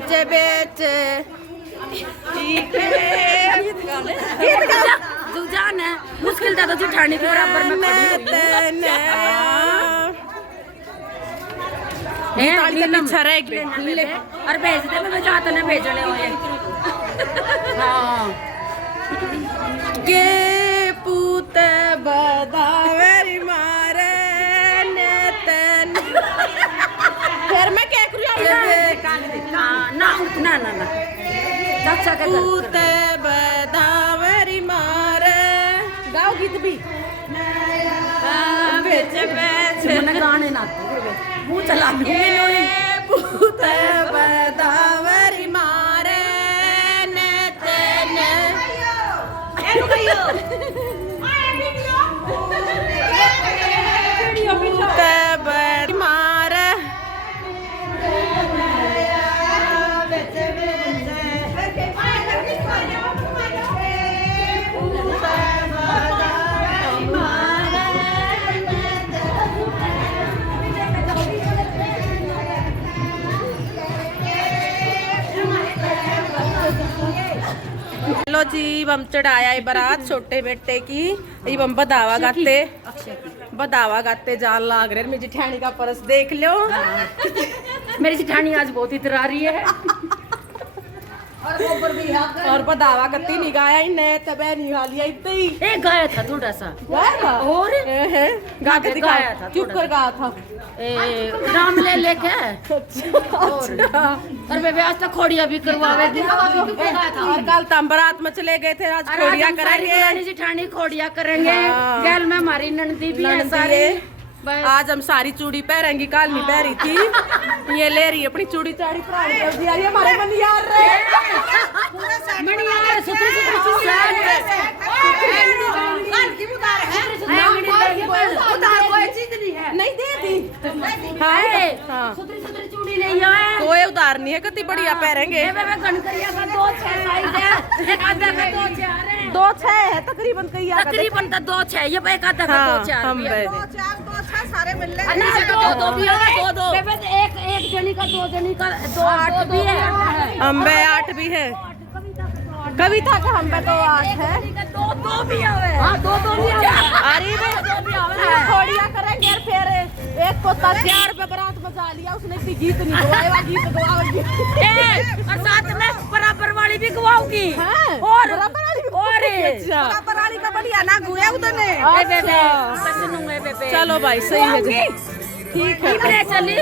बेच बेच जान है मुश्किल था तो जिठानी के बराबर में और भेज दे मैं चाहता ना भेजने हुए हाँ के पूत बदावरी मारे नेतन फिर मैं क्या करूँ ना ना ना ना चाचा के पूत बदावरी मारे गाओ गीत भी बेच बेच मैंने गाने ना मुंह चला पूत बदावरी मारे नेतन पूत मारे लो जी हम चढ़ाया है बारात छोटे बेटे की हम बदावा बदावा गाते जान लाग रहे मेरी जिठानी का परस देख लो मेरी जिठानी आज बहुत इधर आ रही है और बदावा गत्ती नहीं गाया ही नए तबे नहीं गा लिया इतना ही एक गाया था थोड़ा सा और गा के दिखाया था चुप कर गाया था नाम ले लेके और बेबे आज तक खोड़िया भी करवावे और कल तम बारात में चले गए थे आज खोड़िया करेंगे जिठानी खोड़िया करेंगे गैल में हमारी नंदी भी है सारी आज हम सारी चूड़ी पहनेंगी कल नहीं पहरी थी ये ले रही अपनी चूड़ी चाड़ी हमारे मनियार नहीं दे दी चूड़ी नहीं है कोई उतार नहीं है कितनी बढ़िया पहनेंगे दो छह है तकरीबन तकरीबन 2-6 ये एक आधा का 2-4 सारे मिल दो भी है दो एक जनी का 2 जनी का 2-8 भी है अम्बे 8 भी है कविता का हम पे तो 8 है दो भी है हाँ दो भी है अरे खोड़िया करेंगे और फिर एक को 1000 रुपए बारात बजा लिया उसने इतनी गीत नहीं गवाया गीत गवाओगी और साथ में बराबर वाली भी गवाओगी और बराबर वाली का बढ़िया ना गुया उतने चलो भाई सही है ठीक है चली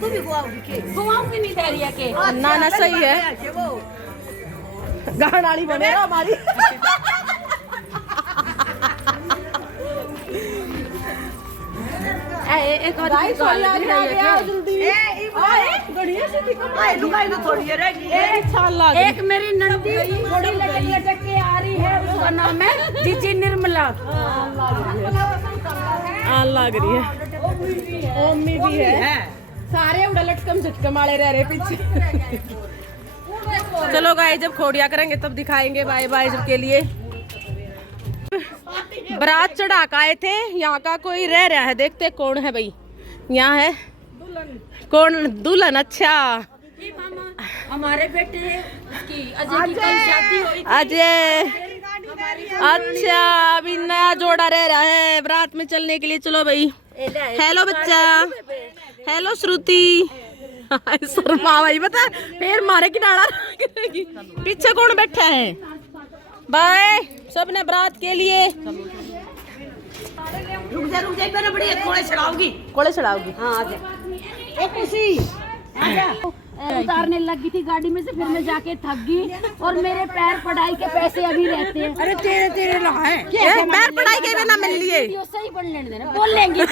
तू भी गवाओगी नहीं दे रही है के ना ना सही है गाना वाली बनेगा हमारी एक एक मेरी नंदी थोड़ी लटक के आ रही है उसका नाम है जीजी निर्मला लग रही है ओमी भी है सारे उड़ा लटकम झटकम वाले रह रहे पीछे चलो गाय जब खोड़िया करेंगे तब दिखाएंगे बाय बाय के लिए बारात चढ़ा के आए थे यहाँ का कोई रह रहा है देखते कौन है भाई यहाँ है कौन दुल्हन अच्छा हमारे बेटे की अजय की कल शादी हुई अजय अच्छा अभी नया जोड़ा रह रहा है बारात में चलने के लिए चलो भाई हेलो बच्चा हेलो श्रुति शर्मा भाई बता फिर मारे की डाला पीछे कौन बैठा है बाय सबने बारात के लिए रुक जा बड़ी कोड़े चढ़ाओगी हाँ आ जा खुशी उतारने लगी थी गाड़ी में से फिर मैं जाके थक गई और मेरे पैर पढ़ाई के पैसे अभी रहते हैं अरे तेरे रहा है पैर पढ़ाई के बिना मिल लिए सही पढ़ लेने देना बोल लेंगे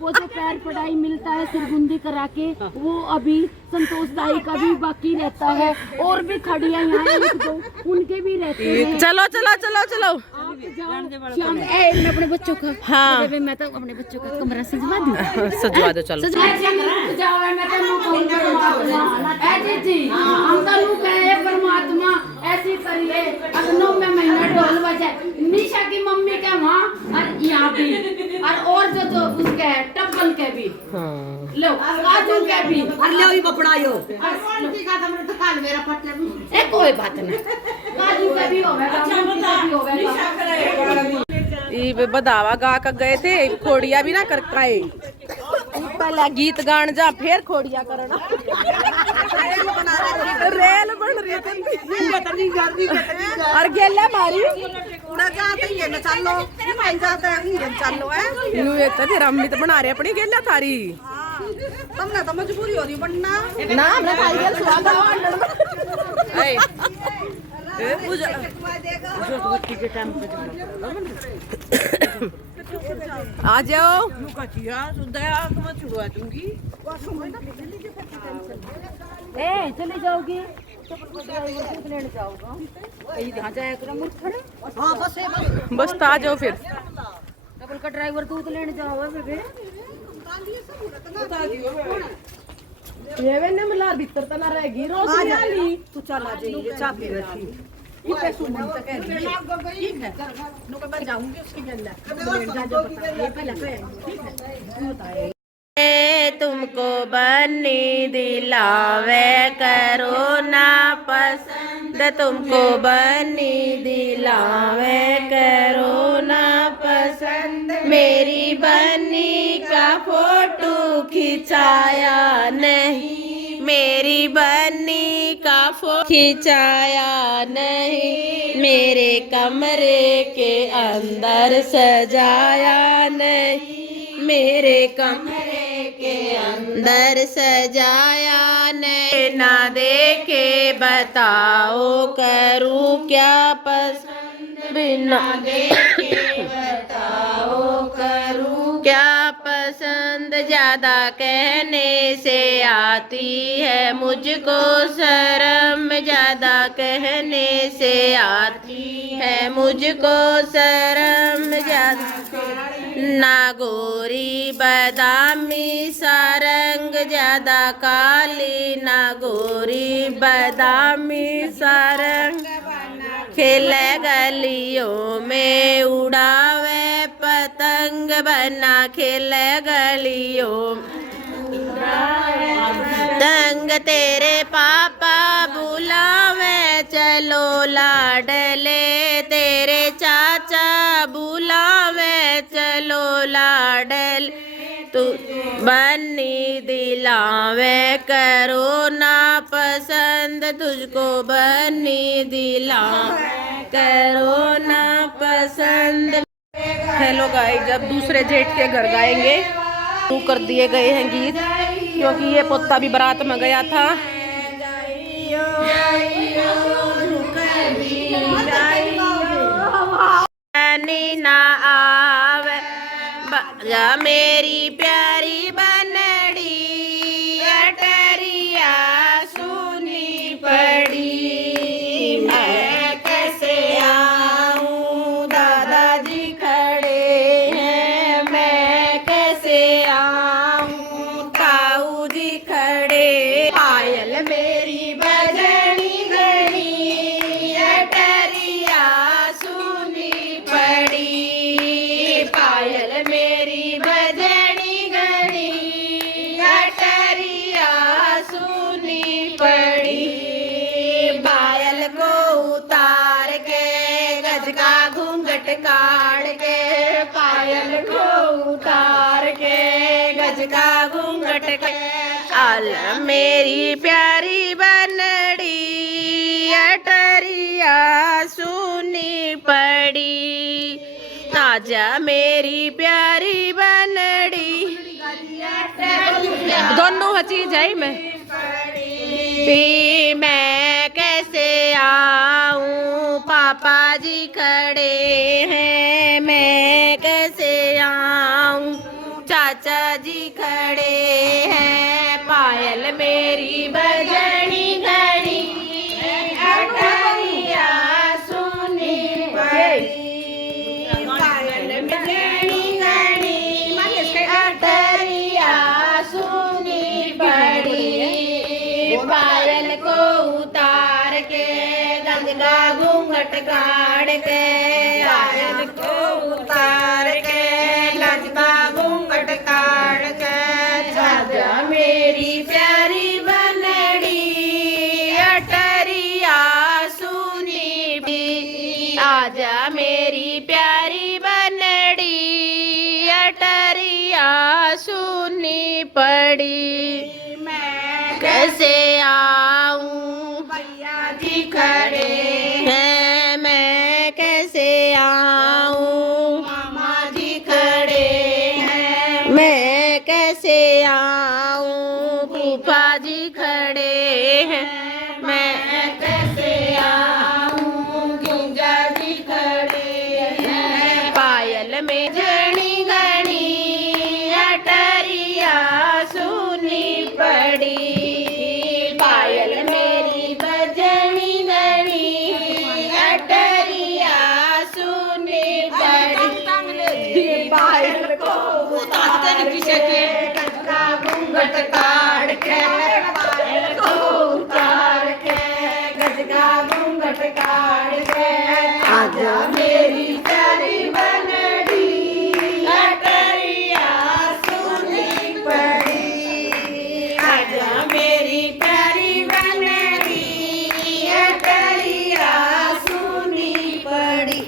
वो जो पैर पढ़ाई मिलता है सिरगुंदी करा के वो अभी संतोष दाई का भी बाकी रहता है और भी खड़िया यहाँ उनके भी रहते हैं। चलो चलो चलो चलो शाम मैं अपने बच्चों का हाँ मैं तो अपने बच्चों का कमरा सजवा दूँ सजवा दो चलो परमात्मा ऐसी करिए अगनों में महीना ढोल बजाए निशा की मम्मी के वहाँ और यहाँ भी और जो उसके के टप्पल के भी हाँ लो काजू के भी और ले ही बपड़ायो ए कोई बात नहीं काजू के भी होगा भी होगा ये बदावा गा कर गए थे खोड़िया भी ना कर काए पहला गीत गान जा फिर खोड़िया करना रेल बन रही थी और गेला मारी यूं एक तो फिर अम्मी तो बना रहे अपनी गेला थारी तुमने तो मजबूरी हो रही बनना ना मैं खाई गेल स्वाद ए आ जाओ ए चली जाओगी लेने जाओगा यहाँ जाया करो मूर्ख हाँ बस है बस बस तो आ जाओ फिर डबल का ड्राइवर दूध लेने जाओ बेबे ये वे ने मला भीतर तना रहेगी रोज ली तू चल आ जाइए चाय पी रही इतने सुमन से कह रही ठीक है नो के मैं जाऊंगी उसके अंदर जा जो बता ये पहले ठीक है तुमको बन्नी दिलावे करो ना पसंद तुमको बन्नी दिलावे करो ना पसंद मेरी बन्नी का फोटो खिंचाया नहीं मेरी बन्नी का फोटो खिंचाया नहीं मेरे कमरे के अंदर सजाया नहीं मेरे कमरे के अंदर सजाया नहीं ना देखे बताओ करूं क्या पसंद बिना देखे बताओ करूं क्या पसंद ज्यादा कहने से आती है मुझको शर्म ज्यादा कहने से आती है मुझको शर्म ज्यादा ना गोरी बादामी सा रंग ज्यादा काली ना गोरी बादामी सा रंग खेले गलियों में उड़ावे पतंग बना खेले गलियों तंग तेरे पापा बुलावे चलो लाडले तेरे चाचा बुलावे चलो लाडल तू बन्नी दिलावे करो ना पसंद तुझको बन्नी दिला करो ना पसंद। हेलो गाइस, जब दूसरे जेठ के घर गाएंगे शुरू कर दिए गए हैं गीत क्योंकि ये पोता भी बारात में गया था। ना आवे जा मेरी प्यारी बनड़ी अटरिया सुनी पड़ी मैं कैसे आऊं दादाजी खड़े हैं मैं कैसे आऊं ताऊ जी खड़े पायल मेरी बजनी घड़ी अटरिया सुनी पड़ी पायल मेरी बजनी घड़ी अटरिया सुनी पड़ी पायल को उतार के गज का घूंघट काट के पायल को उतार के गज का घूंघट के आल मेरी प्यारी बनड़ी अटरिया सुनी पड़ी ताजा मेरी प्यारी बनड़ी दोनों चीज है मैं भी मैं कैसे आऊं पापा जी खड़े हैं मैं कैसे आऊं चाचा जी खड़े हैं पायल मेरी बजनी घड़ी अटरिया सुनी पड़ी पायल बजनी घड़ी अटरिया सुनी पड़ी पायल को उतार के गंगा घूंघट काट के पायल को उतार के गंगा घूंघट काट कैसे आऊं, भैया जी खड़े हैं, मैं कैसे आऊं, मामा जी खड़े हैं, मैं कैसे आऊं, फूफा जी खड़े हैं, मैं कैसे आऊं, गुंजा जी खड़े हैं, पायल में जनी गणी अटरिया सुनी पड़ी, पायल मेरी बजनी गणी अटरिया सुनी पड़ी, पायल को उतार के गजरा घूंघट काढ़ के, पायल को उतार के गजरा घूंघट काढ़ के, आजा मेरी प्यारी बनड़ी अटरिया सुनी पड़ी, आजा मेरी प्यारी बनड़ी अटरिया सुनी पड़ी।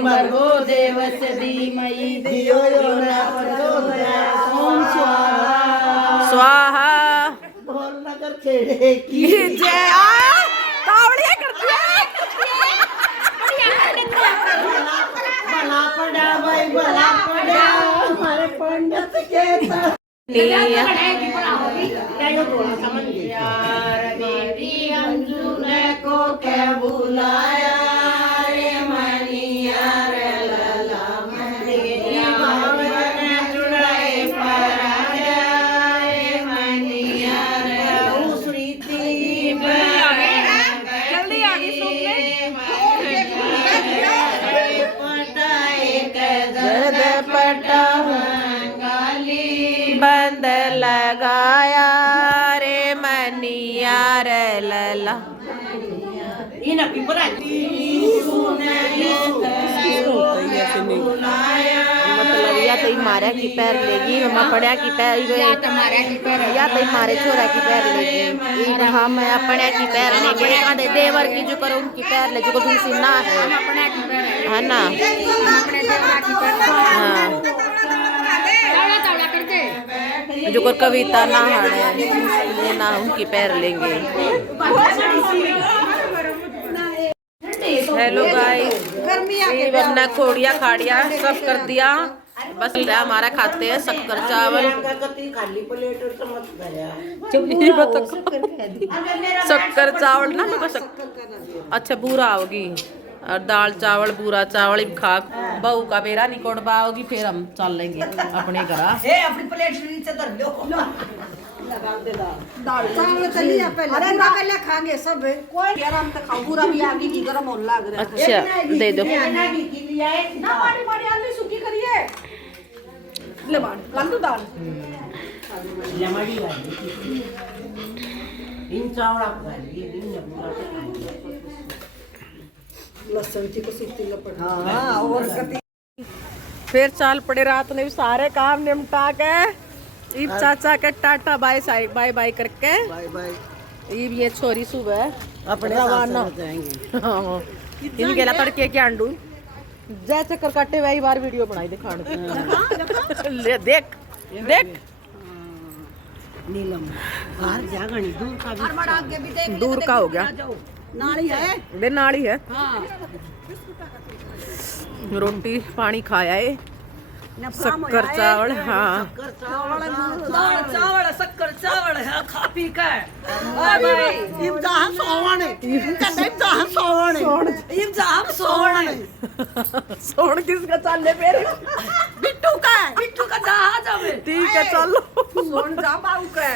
भर्गो देवस्य धीमहि धियो यो न प्रचोदयात्। ओम स्वाहा। बोल नगर खेड़े की जय। तावड़ियां करती है। भला पड़ा भाई भला पड़ा हमारे पंडित के तरफ मेरी अंजुन को क्या बुलाया रे मनिया रे लला मेरी भावन जुड़ाए पराया रे मनिया रे उस्रीती जल्दी आगे पटाए कदर पटा बंद लगाया रे मनिया रे लला। मतलब या तो मारा की पैर लेगी मम्मा पड़ा की पैर या तो मारे छोरा की पैर लेगी हम अपने की पैर लेंगे आधे देवर की जो करो उनकी पैर ले जो दूसरी ना है ना जो कर कविता ना है ना उनकी पैर लेंगे। हेलो गाइस, हमने खोड़िया खाड़िया सब कर दिया, बस हमारा खाते हैं शक्कर चावल। शक्कर चावल ना अच्छा बुरा होगी और दाल चावल पूरा चावल खा बहू का बेरा निकोड़ पाओगी फिर हम चल लेंगे अपने घर। अपनी प्लेट नीचे धर लो दाल चावल चलिए पहले अरे ना पहले खाएंगे सब कोई आराम से खाओ पूरा भी आगे की गरम होने लग रहा है। अच्छा दे दो ना माड़ी माड़ी आलू सूखी करिए ले बाण कांदू दाल लमड़ी वाली इन चावल आप खाइए इन लहसुन की सीटी लपड़ हां और कति फिर चाल पड़े रात में सारे काम निपटा के ईब चाचा के टाटा बाय बाय बाय करके बाय बाय ईब ये छोरी सुबह अपने रवाना हो जाएंगे। हाँ इनके ला तड़के के अंडू जय चक्कर काटे वही बार वीडियो बनाई दिखाने ले देख देख नीलम बाहर जा गणी दूर का भी दूर का हो गया नाली है बे नाली है। हां रोटी पानी खाया है शक्कर चावल हाँ दाल चावल शक्कर चावल है खा पी के इब्राहिम सोवण इनका नहीं जहां सोवण इब्राहिम सोवण सोन किसका चाले मेरे बिट्टू का जहाज है ठीक है चलो सोन जा पाऊ के